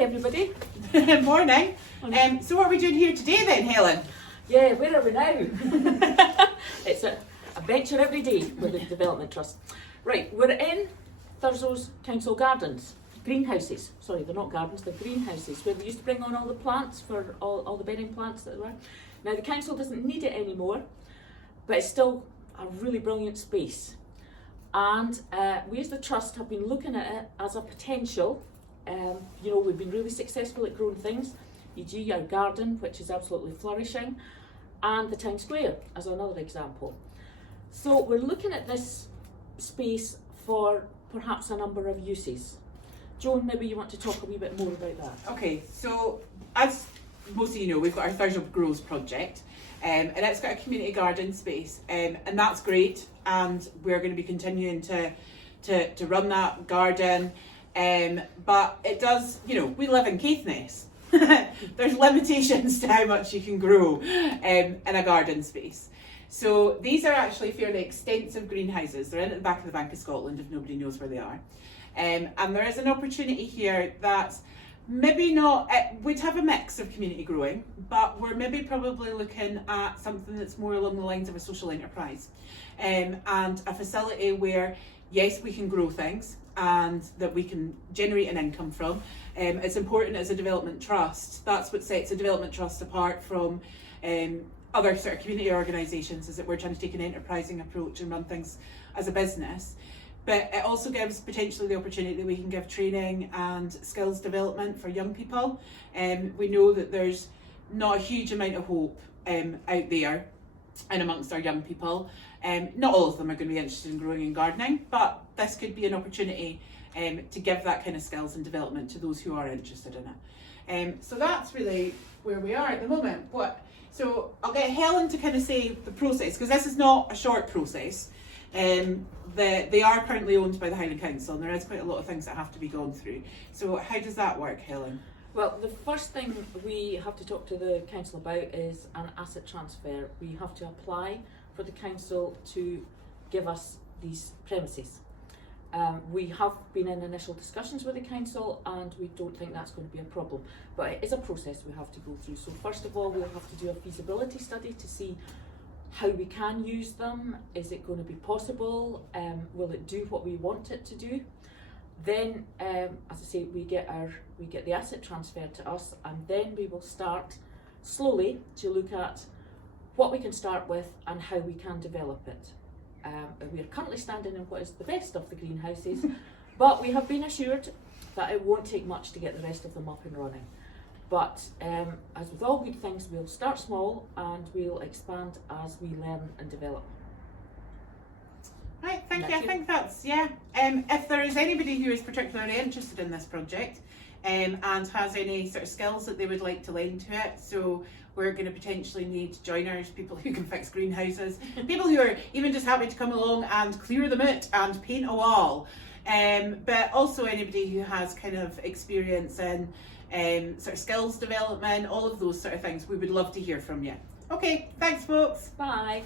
everybody. Morning. So what are we doing here today then, Helen? Yeah, where are we now? It's a venture every day with the Development Trust. Right, we're in Thurso's Council Gardens, greenhouses. Sorry, they're not gardens, they're greenhouses, where we used to bring on all the plants for all the bedding plants that there were. Now the council doesn't need it anymore, but it's still a really brilliant space. And we as the Trust have been looking at it as a potential. We've been really successful at growing things, e.g. our garden, which is absolutely flourishing, and the town square as another example. So we're looking at this space for perhaps a number of uses. Joan, maybe you want to talk a wee bit more about that. Okay, so as most of you know, we've got our Thurso Grows project, and it's got a community garden space, and that's great, and we're going to be continuing to run that garden, but it does, we live in Caithness. There's limitations to how much you can grow in a garden space. So these are actually fairly extensive greenhouses. They're in at the back of the Bank of Scotland if nobody knows where they are. And there is an opportunity here that maybe not, we'd have a mix of community growing, but we're maybe probably looking at something that's more along the lines of a social enterprise, and a facility where, yes, we can grow things and that we can generate an income from. It's important as a development trust. That's what sets a development trust apart from other sort of community organisations, is that we're trying to take an enterprising approach and run things as a business. But it also gives potentially the opportunity that we can give training and skills development for young people. We know that there's not a huge amount of hope out there and amongst our young people. Not all of them are going to be interested in growing and gardening, but this could be an opportunity to give that kind of skills and development to those who are interested in it. So that's really where we are at the moment. So I'll get Helen to kind of say the process, because this is not a short process. They are currently owned by the Highland Council, and there is quite a lot of things that have to be gone through. So how does that work, Helen? Well, the first thing we have to talk to the council about is an asset transfer. We have to apply for the council to give us these premises. We have been in initial discussions with the council, and we don't think that's going to be a problem, but it is a process we have to go through. So first of all, we'll have to do a feasibility study to see how we can use them. Is it going to be possible? Will it do what we want it to do? Then, as I say, we get the asset transferred to us, and then we will start slowly to look at what we can start with and how we can develop it. We are currently standing in what is the best of the greenhouses, but we have been assured that it won't take much to get the rest of them up and running. But as with all good things, we'll start small and we'll expand as we learn and develop. Right, thank you. I think that's, if there is anybody who is particularly interested in this project and has any sort of skills that they would like to lend to it, so we're going to potentially need joiners, people who can fix greenhouses, people who are even just happy to come along and clear them out and paint a wall, but also anybody who has kind of experience in sort of skills development, all of those sort of things. We would love to hear from you. Okay, thanks folks. Bye.